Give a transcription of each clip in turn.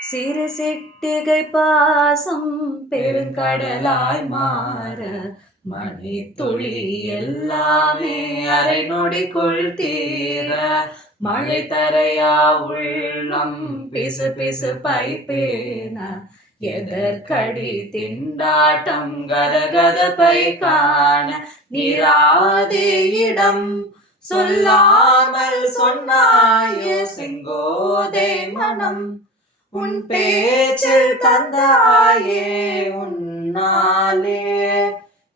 சிறு சிட்டிகை பாசம் பெருங்கடலாய் மாற மணி துளி எல்லாமே அரை நொடிக்குள் தீர மழை தரையா உள்ளம் பிசு பிசு பைப்பேன எதற்கடி திண்டாட்டம் கதகதப்பை காண நீராதே இடம் சொல்லாமல் சொன்னாய செங்கோதை மனம் உன் பேச்சில் தந்தாயே உன்னாலே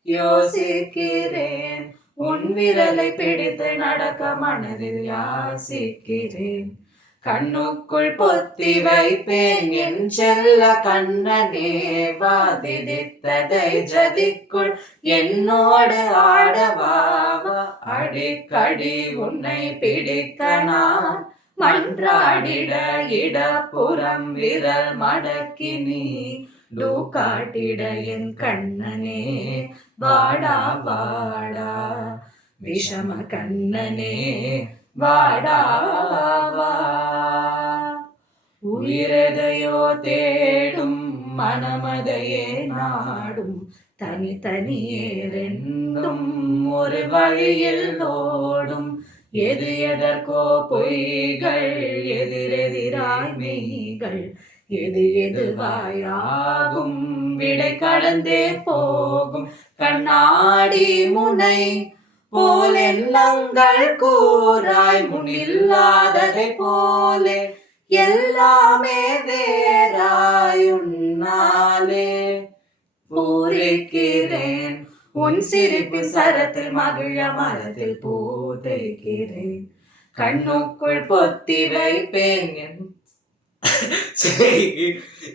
யோசிக்கிறேன் உன் விரலை பிடித்து நடக்க மனதில் யாசிக்கிறேன் கண்ணுக்குள் பொத்தி வைப்பேன் என் செல்ல கண்ணனே வாதிடித்ததை ஜதிக்குள் என்னோடு ஆடவாவா அடிக்கடி உன்னை பிடிக்க நான் மன்றாடிட இடப்புறம் விரல் மடக்கி நீ காட்டிட என் கண்ணனே வாடா வாடா விஷம கண்ணனே வாடா வா உயிரதையோ தேடும் மனமதையே நாடும் தனியே ரெண்டும் ஒரு வழியில் ஓடும் எது எதற்கோ பொய்கள் எதிரெதிராய் மெய்கள் எது எதுவாயாகும் விடை கடந்தே போகும் கண்ணாடி முனை போல் எண்ணங்கள் கூறாய் முன்னில்லாததை போலே எல்லாமே வேறாய் உன்னாலே பூரிக்கிறேன் உன் சிரிப்பு சரத்தில் மகிழ மரத்தில் பூதைக்கிறேன் கண்ணுக்குள் பொத்தி வைப்பேன்